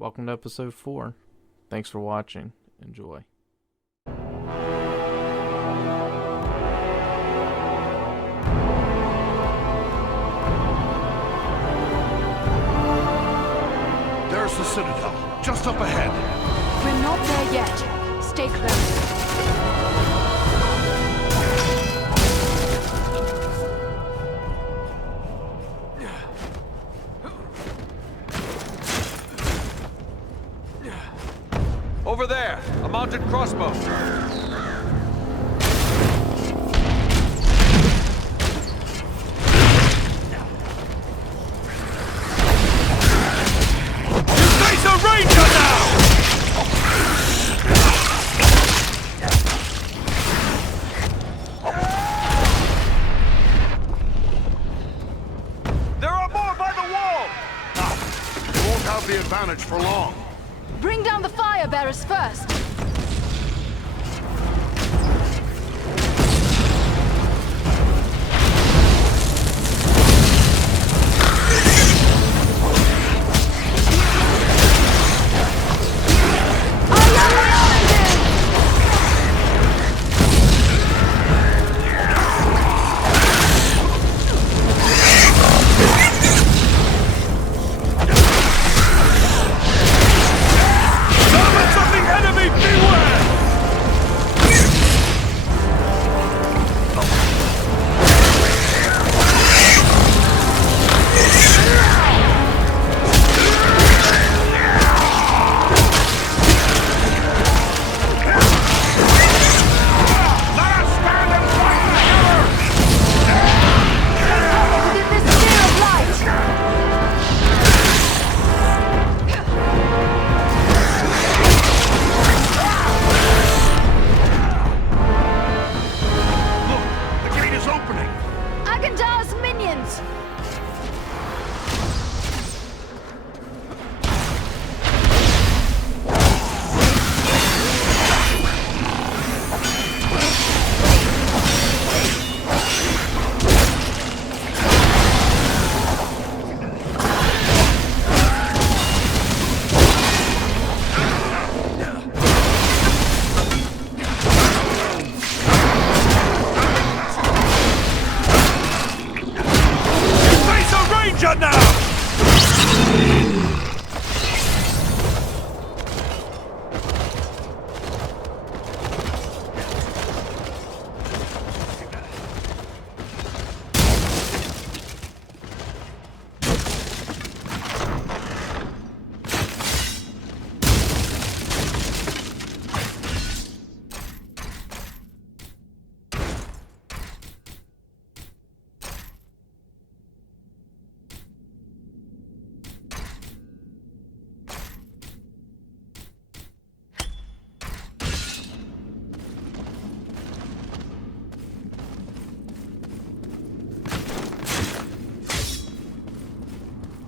Welcome to episode 4. Thanks for watching. Enjoy. There's the Citadel, just up ahead. We're not there yet. Stay close. Over there, a mounted crossbow. The advantage for long. Bring down the fire bearers first.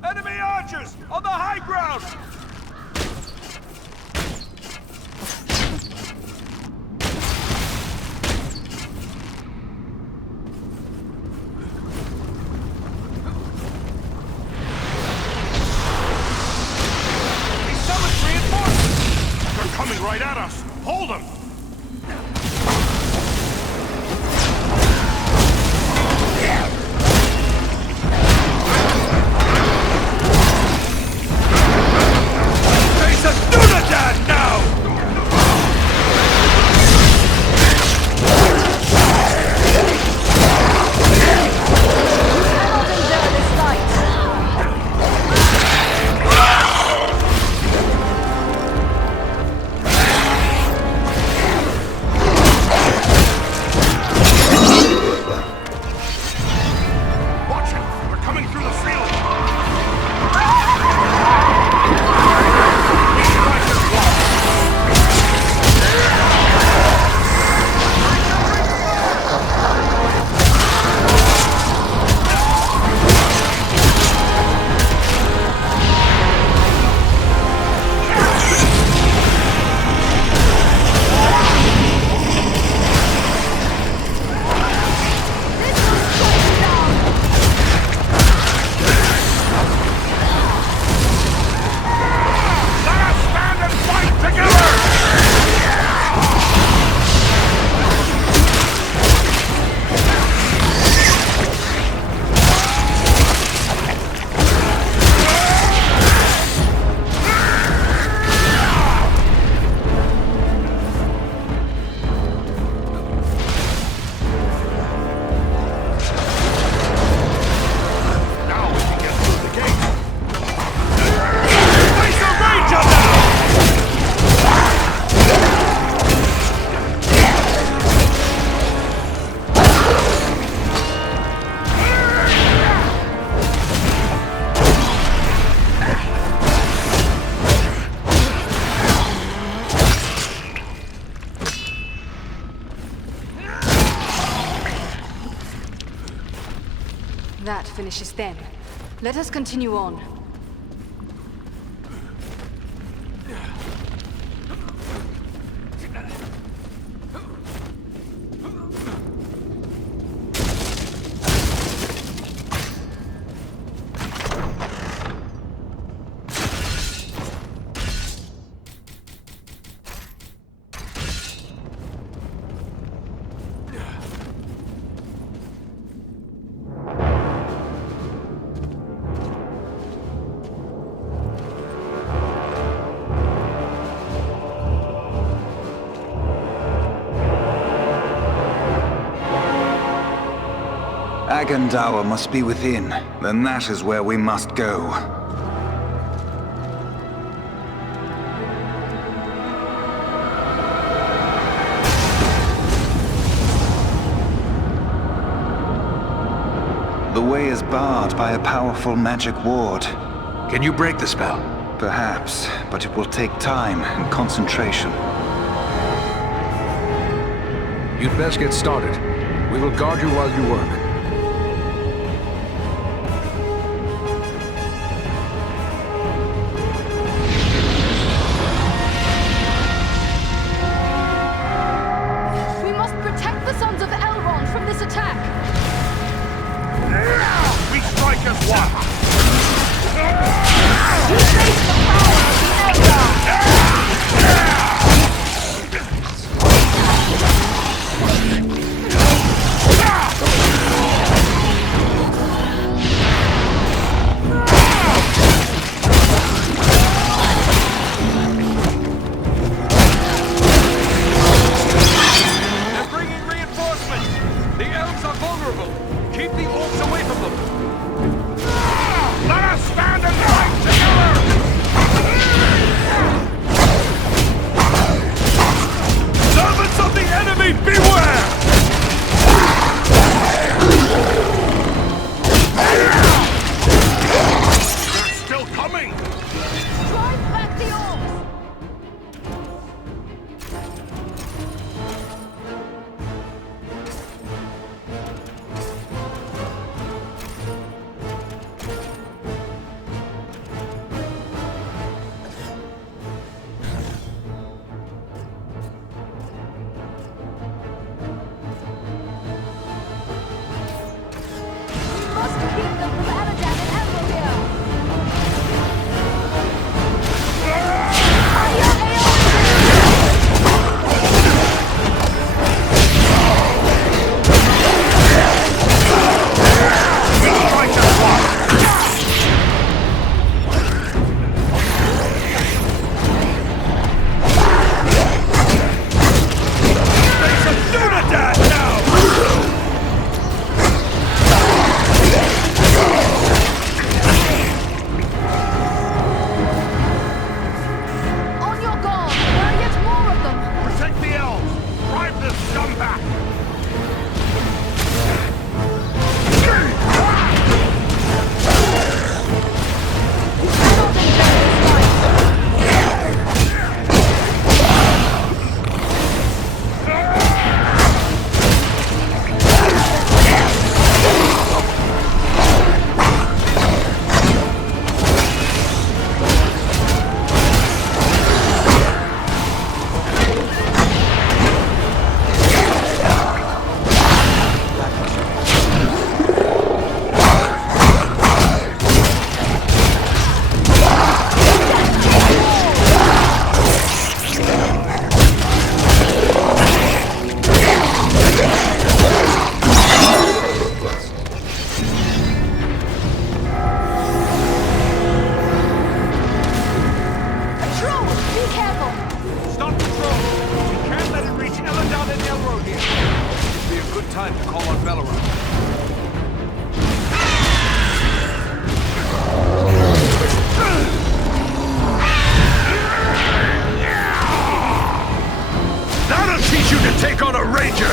Enemy archers on the high ground! He summoned reinforcements! They're coming right at us! Hold them! that finishes them. Let us continue on. Agandawa must be within. Then that is where we must go. The way is barred by a powerful magic ward. Can you break the spell? Perhaps, but it will take time and concentration. You'd best get started. We will guard you while you work. We must protect the sons of Elrond from this attack. We strike as one! Face the power of the Eldar! They're bringing reinforcements! The elves are vulnerable! Keep the orcs away from them! Let us stand and fight together! Servants of the enemy, beware! They're still coming! Drive back the orcs! We must keep them from Aladan and Elrond. Strike as one! Face of Dunedain now! On your guard! There are yet more of them! Protect the elves! Drive this scum back! Patrol! Be careful! Stop the drone! We can't let it reach Eladon and Elrond here! It'd be a good time to call on Belleroth. That'll teach you to take on a ranger!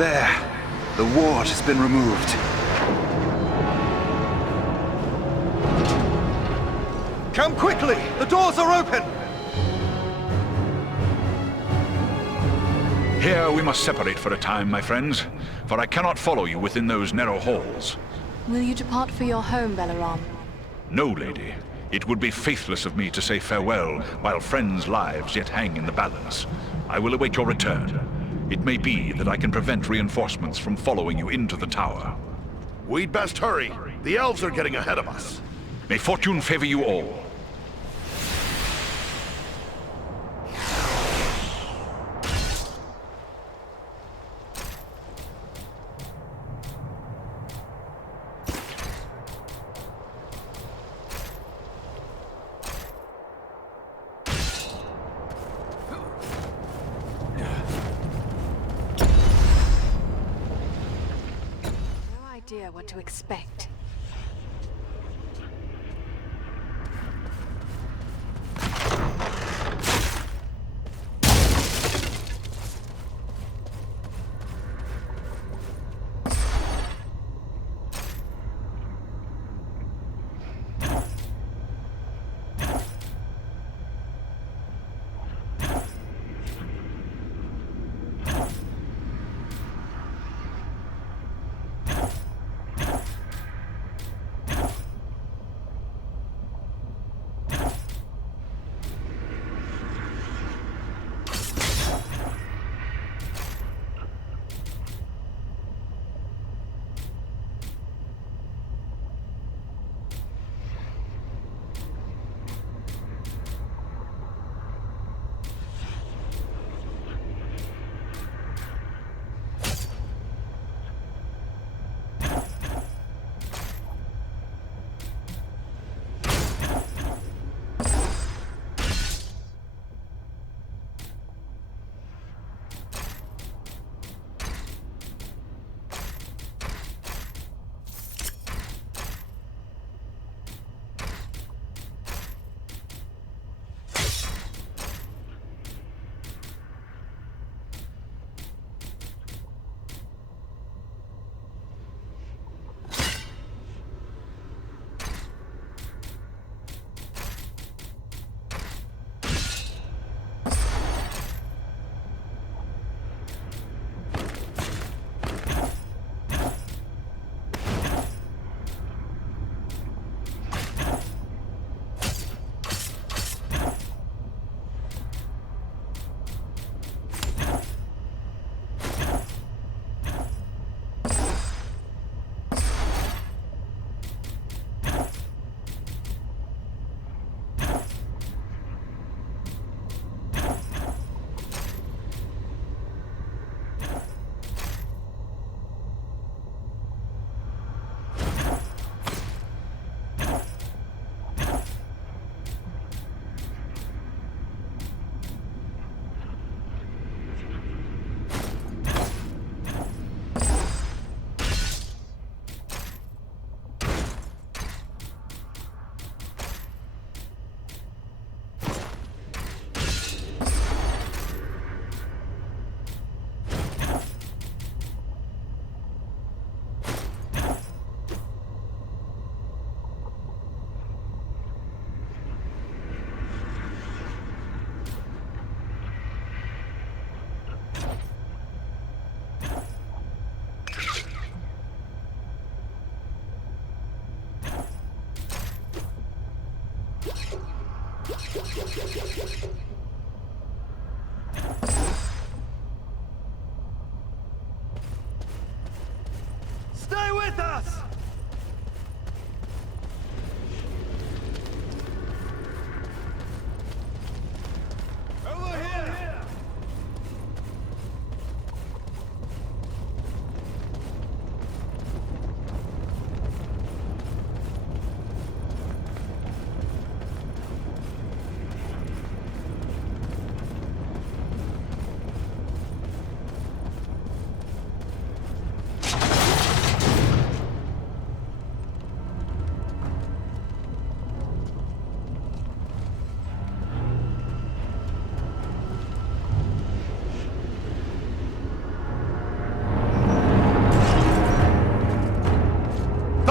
There. The ward has been removed. Come quickly! The doors are open! Here we must separate for a time, my friends, for I cannot follow you within those narrow halls. Will you depart for your home, Belaram? No, lady. It would be faithless of me to say farewell while friends' lives yet hang in the balance. I will await your return. It may be that I can prevent reinforcements from following you into the tower. We'd best hurry. The elves are getting ahead of us. May fortune favor you all. Idea what to expect.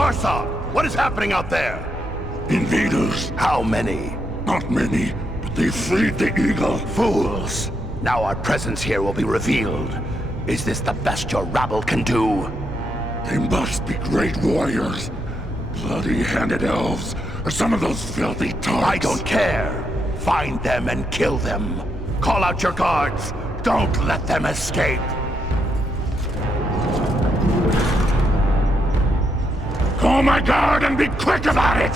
Tharzog, what is happening out there? Invaders. How many? Not many, but they freed the eagle. Fools! Now our presence here will be revealed. Is this the best your rabble can do? They must be great warriors. Bloody-handed elves, or some of those filthy tarts. I don't care. Find them and kill them. Call out your guards. Don't let them escape. Call my guard and be quick about it!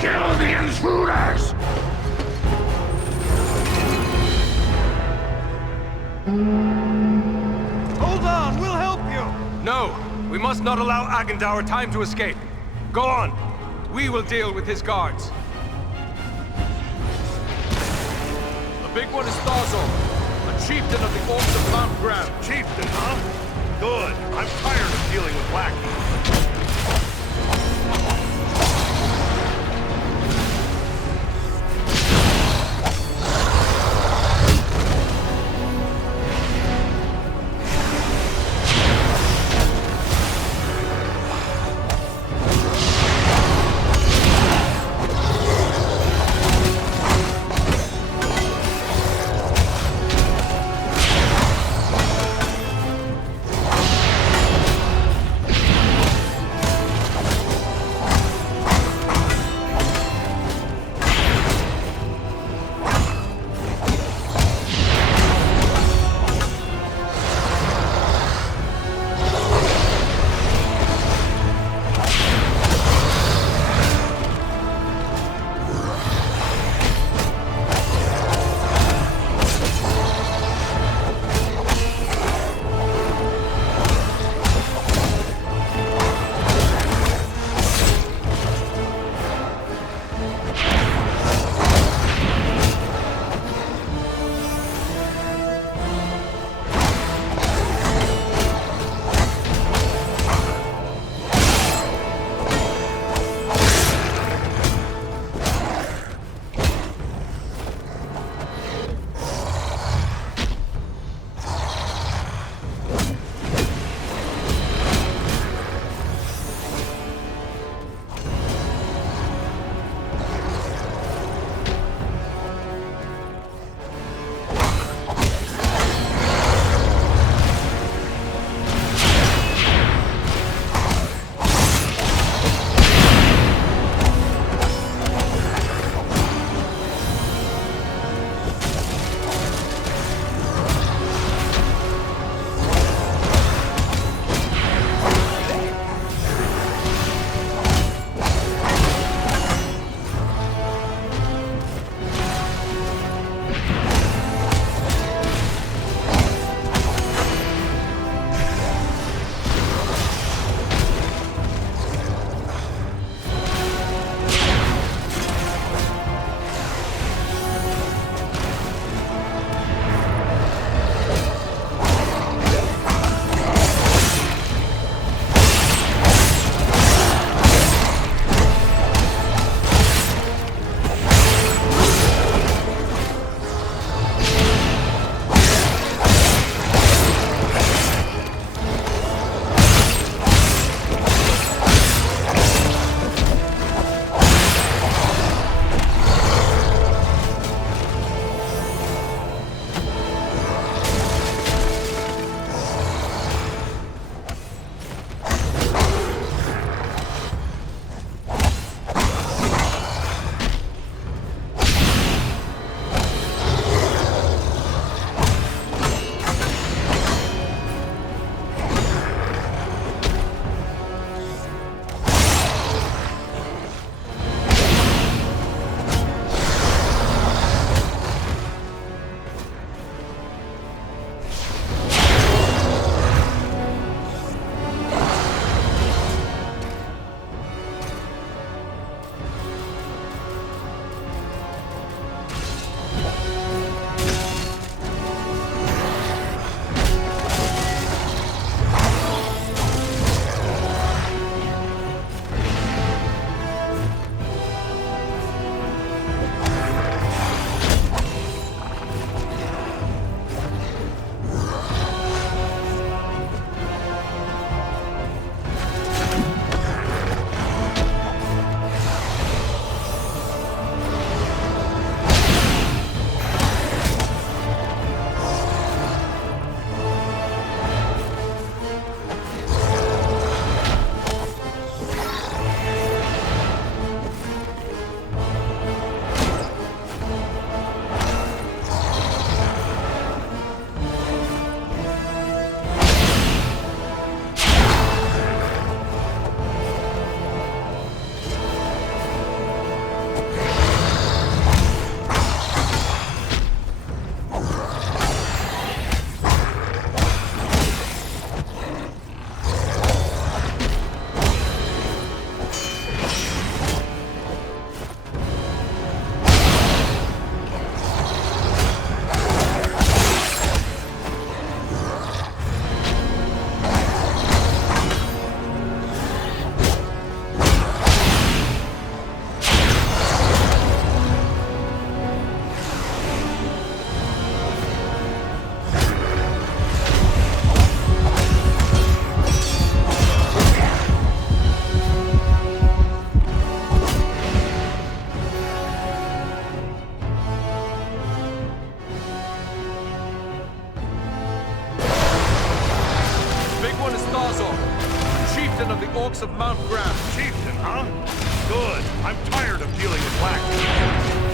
Kill the intruders! Hold on, we'll help you! No, we must not allow Agendour time to escape. Go on. We will deal with his guards. The big one is Tharzog, a chieftain of the Orcs of Mount Graham. Chieftain, huh? Good. I'm tired of dealing with lackeys. Tharzog, chieftain of the Orcs of Mount Graham. Chieftain, huh? Good. I'm tired of dealing with black people.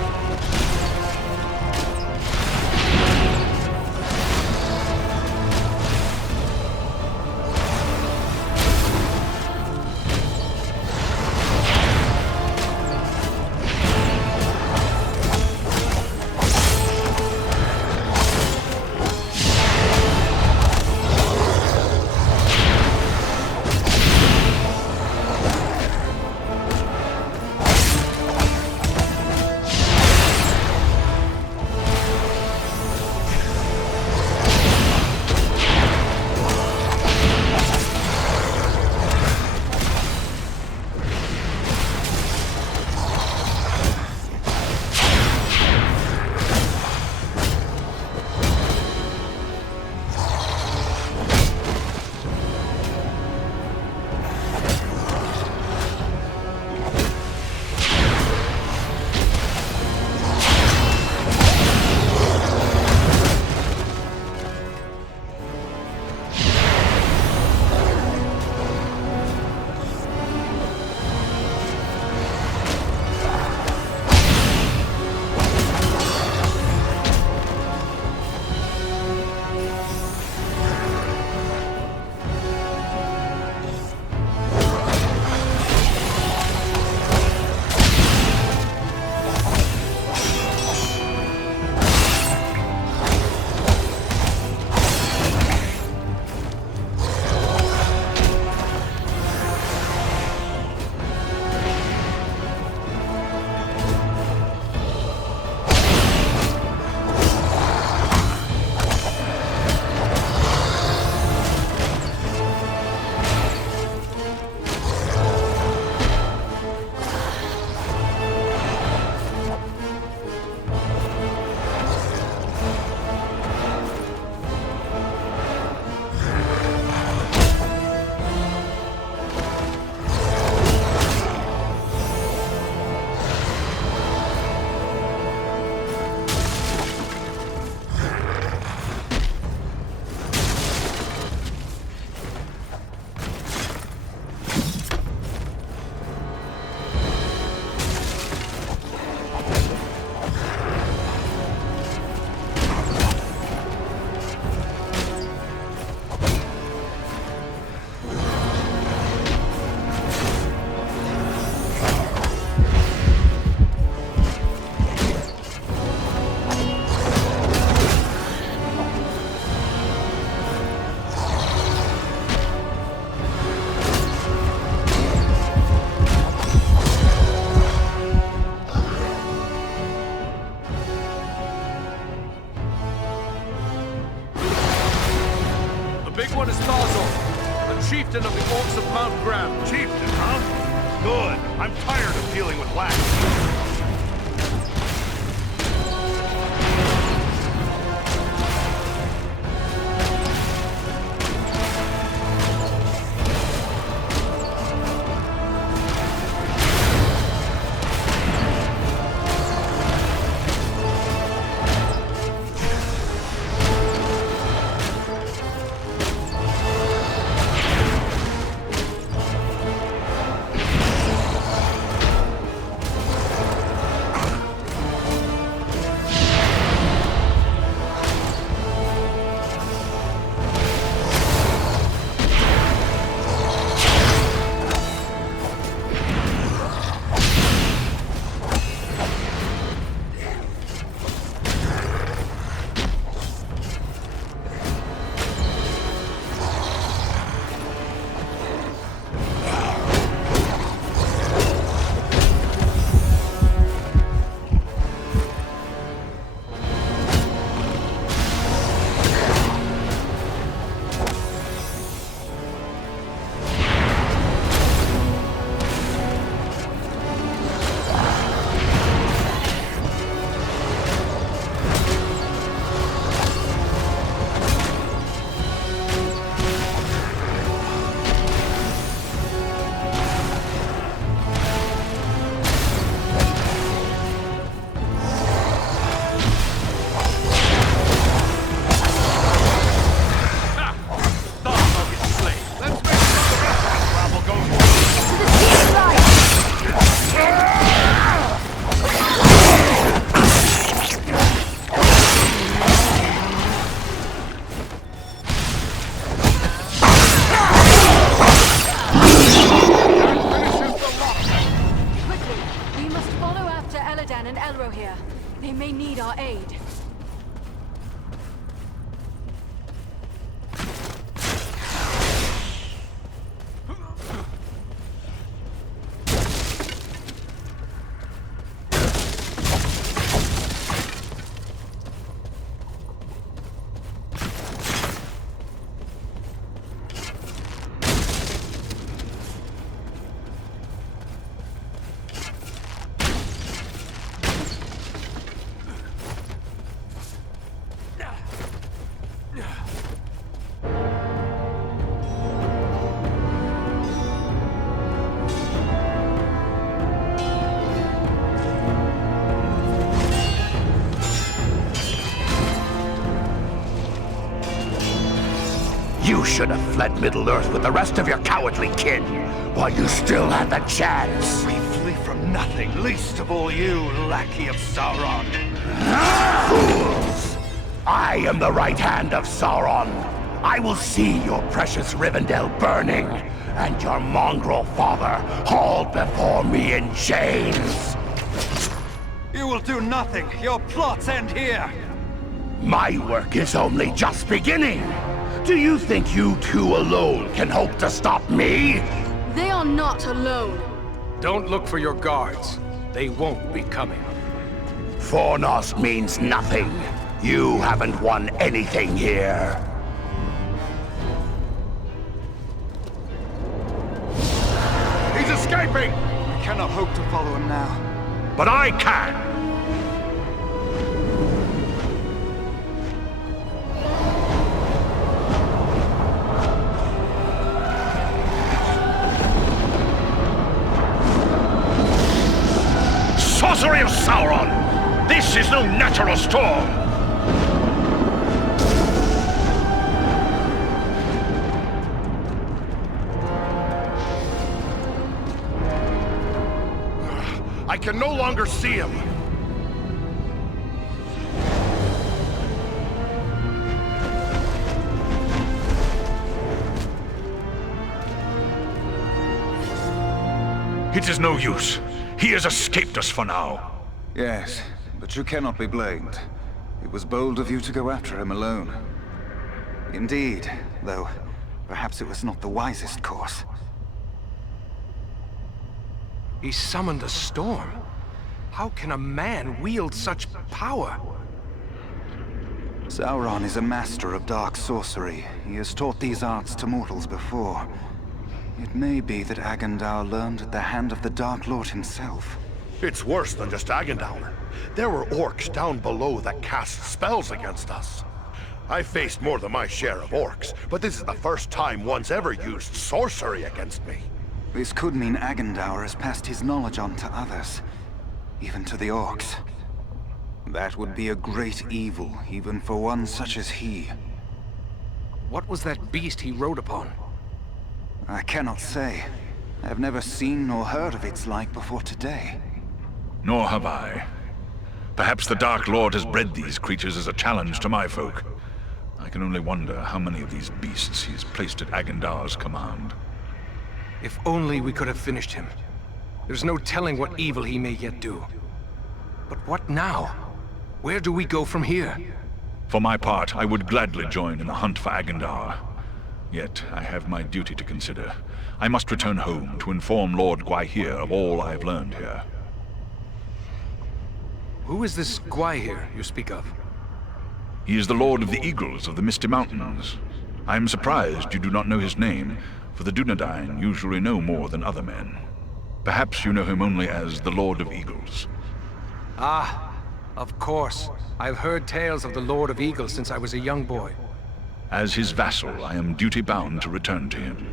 One is Tharzog, the chieftain of the Orcs of Mount Graham. Chieftain, huh? Good. I'm tired of dealing with black people. our aid. You should have fled Middle-earth with the rest of your cowardly kin, while you still had the chance. We flee from nothing, least of all you, lackey of Sauron. Fools! I am the right hand of Sauron. I will see your precious Rivendell burning, and your mongrel father hauled before me in chains. You will do nothing. Your plots end here. My work is only just beginning. Do you think you two alone can hope to stop me? They are not alone. Don't look for your guards. They won't be coming. Fornost means nothing. You haven't won anything here. He's escaping! We cannot hope to follow him now. But I can! Sorcery of Sauron! This is no natural storm! I can no longer see him! It is no use. He has escaped us for now. Yes, but you cannot be blamed. It was bold of you to go after him alone. Indeed, though perhaps it was not the wisest course. He summoned a storm. How can a man wield such power? Sauron is a master of dark sorcery. He has taught these arts to mortals before. It may be that Agandaur learned at the hand of the Dark Lord himself. It's worse than just Agandaur. There were orcs down below that cast spells against us. I faced more than my share of orcs, but this is the first time one's ever used sorcery against me. This could mean Agandaur has passed his knowledge on to others, even to the orcs. That would be a great evil, even for one such as he. What was that beast he rode upon? I cannot say. I have never seen nor heard of its like before today. Nor have I. Perhaps the Dark Lord has bred these creatures as a challenge to my folk. I can only wonder how many of these beasts he has placed at Agandaur's command. If only we could have finished him. There's no telling what evil he may yet do. But what now? Where do we go from here? For my part, I would gladly join in the hunt for Agandaur. Yet, I have my duty to consider. I must return home to inform Lord Gwaihir of all I have learned here. Who is this Gwaihir you speak of? He is the Lord of the Eagles of the Misty Mountains. I am surprised you do not know his name, for the Dunedain usually know more than other men. Perhaps you know him only as the Lord of Eagles. Ah, of course. I've heard tales of the Lord of Eagles since I was a young boy. As his vassal, I am duty-bound to return to him.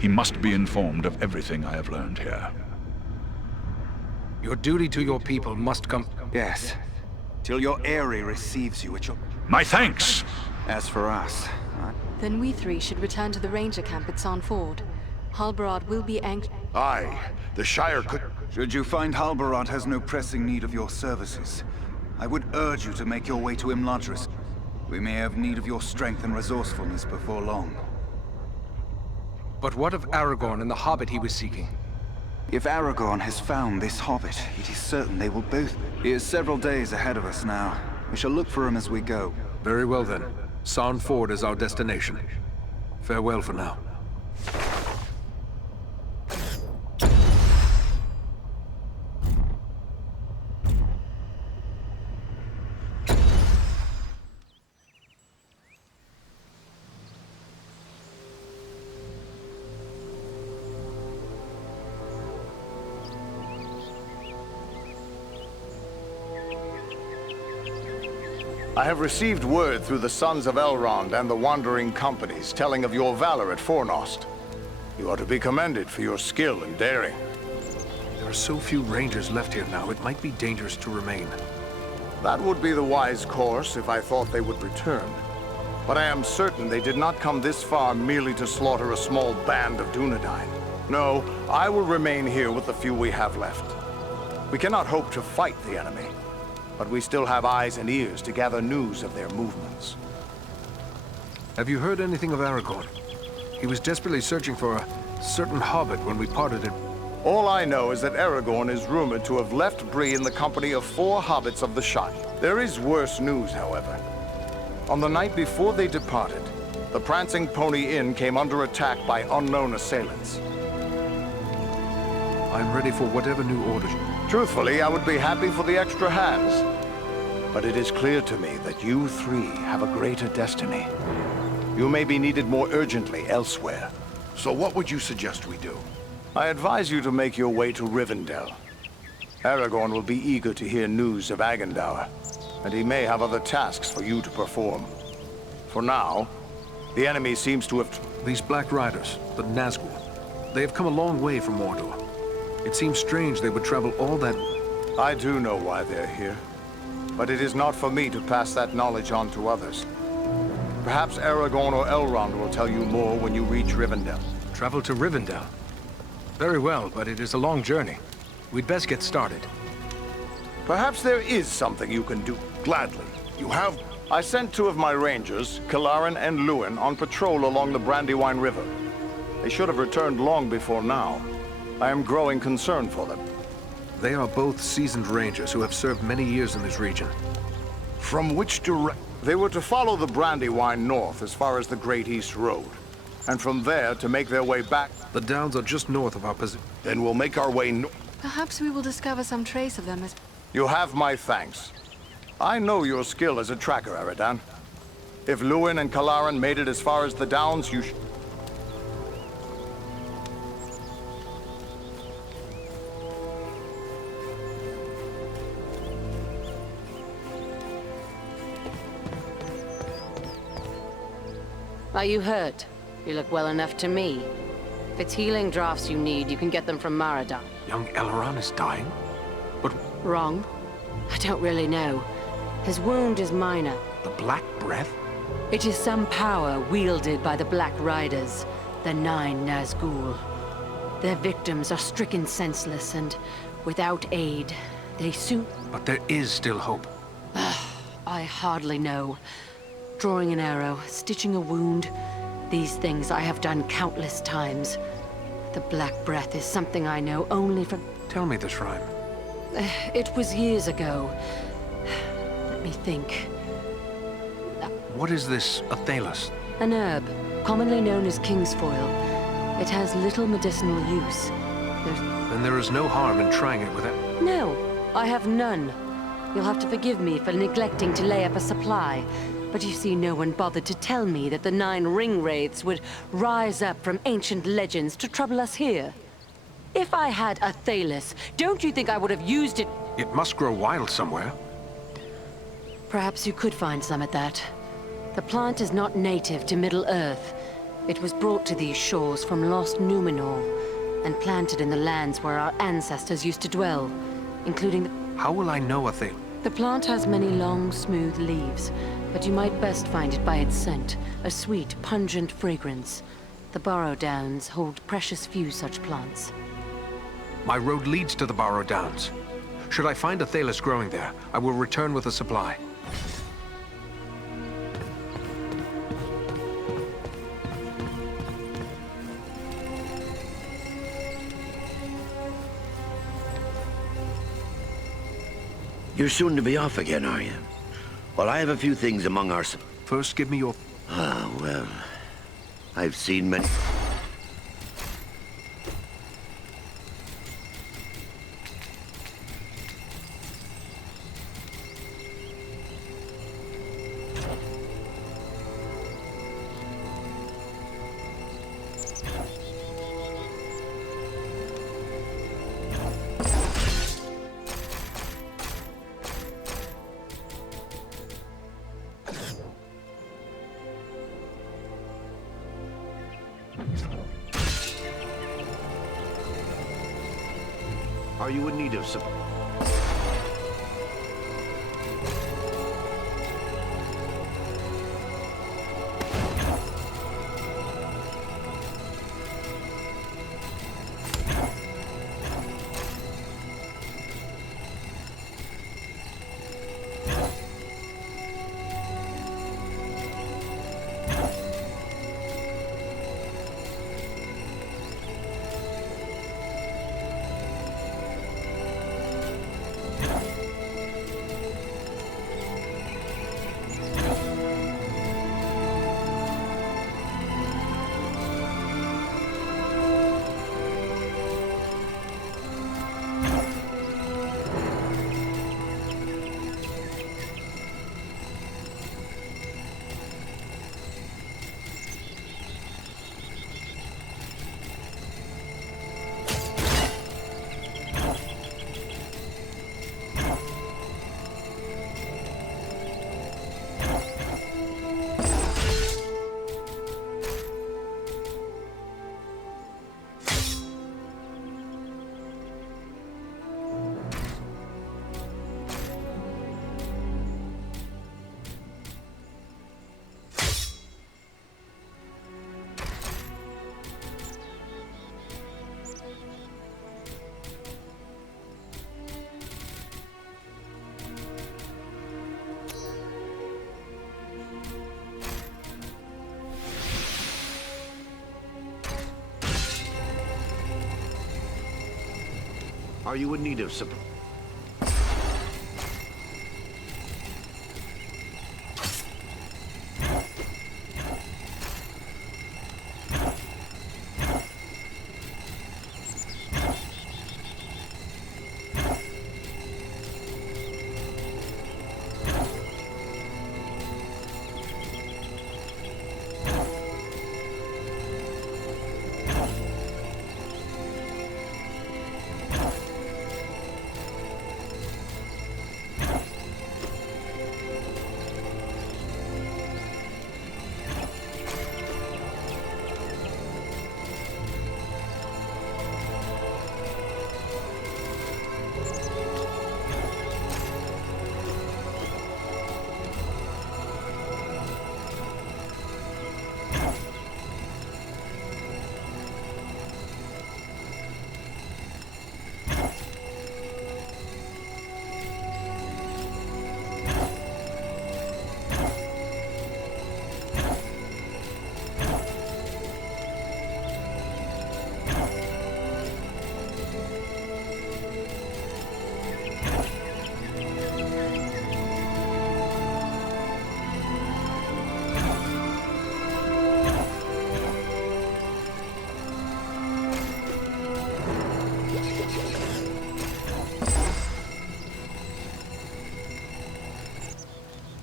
He must be informed of everything I have learned here. Your duty to your people must come... Yes, till your Eyrie receives you at your... My thanks! As for us, Then we three should return to the ranger camp at Sarn Ford. Halbarad will be anxious. Aye, the Shire could... should you find Halbarad has no pressing need of your services, I would urge you to make your way to Imladris. We may have need of your strength and resourcefulness before long. But what of Aragorn and the hobbit he was seeking? If Aragorn has found this hobbit, it is certain they will both... He is several days ahead of us now. We shall look for him as we go. Very well then. Sarn Ford is our destination. Farewell for now. I have received word through the Sons of Elrond and the Wandering Companies telling of your valor at Fornost. You are to be commended for your skill and daring. There are so few rangers left here now, it might be dangerous to remain. That would be the wise course if I thought they would return. But I am certain they did not come this far merely to slaughter a small band of Dunedain. No, I will remain here with the few we have left. We cannot hope to fight the enemy, but we still have eyes and ears to gather news of their movements. Have you heard anything of Aragorn? He was desperately searching for a certain hobbit when we parted at... All I know is that Aragorn is rumored to have left Bree in the company of 4 hobbits of the Shire. There is worse news, however. On the night before they departed, the Prancing Pony Inn came under attack by unknown assailants. I'm ready for whatever new orders. Truthfully, I would be happy for the extra hands. But it is clear to me that you 3 have a greater destiny. You may be needed more urgently elsewhere. So what would you suggest we do? I advise you to make your way to Rivendell. Aragorn will be eager to hear news of Agendour, and he may have other tasks for you to perform. For now, the enemy seems to have... These Black Riders, the Nazgûl, they have come a long way from Mordor. It seems strange they would travel all that... I do know why they're here, but it is not for me to pass that knowledge on to others. Perhaps Aragorn or Elrond will tell you more when you reach Rivendell. Travel to Rivendell? Very well, but it is a long journey. We'd best get started. Perhaps there is something you can do. Gladly. You have... I sent 2 of my rangers, Kalarin and Luin, on patrol along the Brandywine River. They should have returned long before now. I am growing concerned for them. They are both seasoned rangers who have served many years in this region. From which direction? They were to follow the Brandywine north as far as the Great East Road, and from there to make their way back. The Downs are just north of our position. Then we'll make our way Perhaps we will discover some trace of them as... You have my thanks. I know your skill as a tracker, Aradan. If Luin and Kalarin made it as far as the Downs, you Are you hurt? You look well enough to me. If it's healing draughts you need, you can get them from Maradan. Young Elrond is dying? But... Wrong. I don't really know. His wound is minor. The Black Breath? It is some power wielded by the Black Riders, the 9 Nazgûl. Their victims are stricken senseless, and without aid, they soon... But there is still hope. I hardly know. Drawing an arrow, stitching a wound. These things I have done countless times. The Black Breath is something I know only from... Tell me the shrine. It was years ago. Let me think. What is this Athelas? An herb, commonly known as Kingsfoil. It has little medicinal use. Then there is no harm in trying it with it. No, I have none. You'll have to forgive me for neglecting to lay up a supply. But you see, no one bothered to tell me that the 9 ring-wraiths would rise up from ancient legends to trouble us here. If I had a Thalis, don't you think I would have used it? It must grow wild somewhere. Perhaps you could find some at that. The plant is not native to Middle-earth. It was brought to these shores from lost Númenor, and planted in the lands where our ancestors used to dwell, including the... How will I know Athelas? The plant has many long, smooth leaves, but you might best find it by its scent, a sweet, pungent fragrance. The Barrow Downs hold precious few such plants. My road leads to the Barrow Downs. Should I find Athelas growing there, I will return with a supply. You're soon to be off again, are you? Well, I have a few things among our... First, give me your... Ah, well... I've seen many... Are you in need of some... Are you in need of some...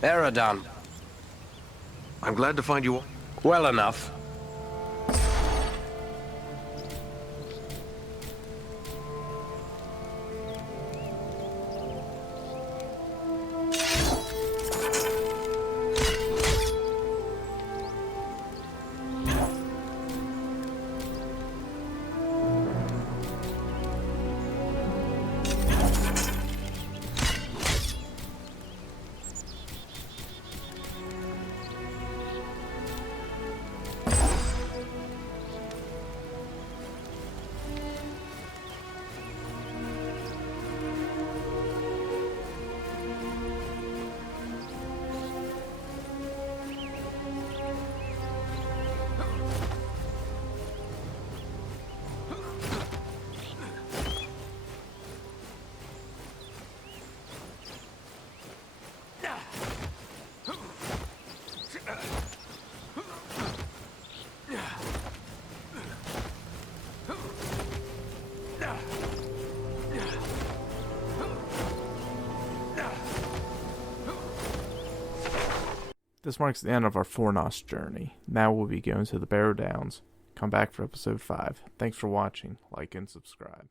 Eradan. I'm glad to find you... Well enough. This marks the end of our Fornos journey. Now we'll be going to the Barrow Downs. Come back for episode 5. Thanks for watching. Like and subscribe.